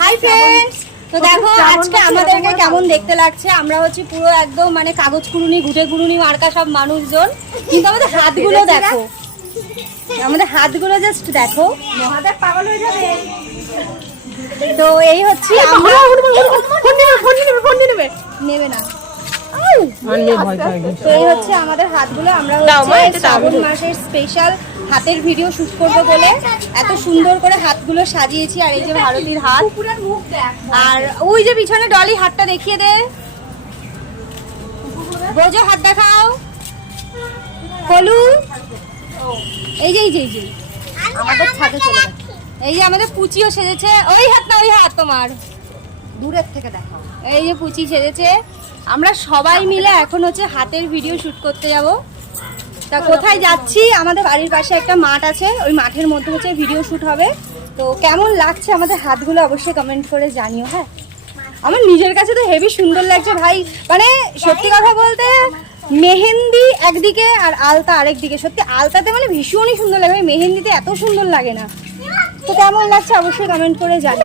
Hi friends, তো দেখো আজকে আমাদেরকে কেমন দেখতে লাগছে। আমরা হচ্ছে পুরো একদম মানে কাগজ কুড়ুনি ঘুটে কুড়ুনি মার্কা সব মানুষজন, কিন্তু আমাদের হাতগুলো দেখো, আমাদের হাতগুলো জাস্ট দেখো, মহাদেব পাগল হয়ে যাবে। তো এই হচ্ছে আমরা নেবে না। তো এই হচ্ছে আমাদের হাতগুলো, আমরা হচ্ছে শ্রাবণ মাসের স্পেশাল হাতের ভিডিও শুট করবো বলে এত সুন্দর করে হাতগুলো সাজিয়েছি। আর এই যে ভারতীর হাত, আর ওই যে পিছনে ডলি হাতটা দেখিয়ে দে, বোঝো হাত দেখাও, কলু এই যে এই যে এই যে আমাদের ছাদে চলে গেছে। এই যে আমাদের পুচিও সেজেছে, ওই হাত না ওই হাত তোমার, দূরের থেকে দেখো। এই যে পুচি সেজেছে। আমরা সবাই মিলে এখন হচ্ছে হাতের ভিডিও শুট করতে যাব। তা কোথায় যাচ্ছি? আমাদের বাড়ির পাশে একটা মাঠ আছে, ওই মাঠের মধ্যে হচ্ছে ভিডিও শুট হবে। তো কেমন লাগছে আমাদের হাতগুলো অবশ্যই কমেন্ট করে জানিও। হ্যাঁ, আমার নিজের কাছে তো হেভি সুন্দর লাগছে ভাই, মানে সত্যি কথা বলতে মেহেন্দি একদিকে আর আলতা আরেকদিকে, সত্যি আলতাতে মানে ভীষণই সুন্দর লাগে, মেহেন্দিতে এত সুন্দর লাগে না। তো কেমন লাগছে অবশ্যই কমেন্ট করে জানিও।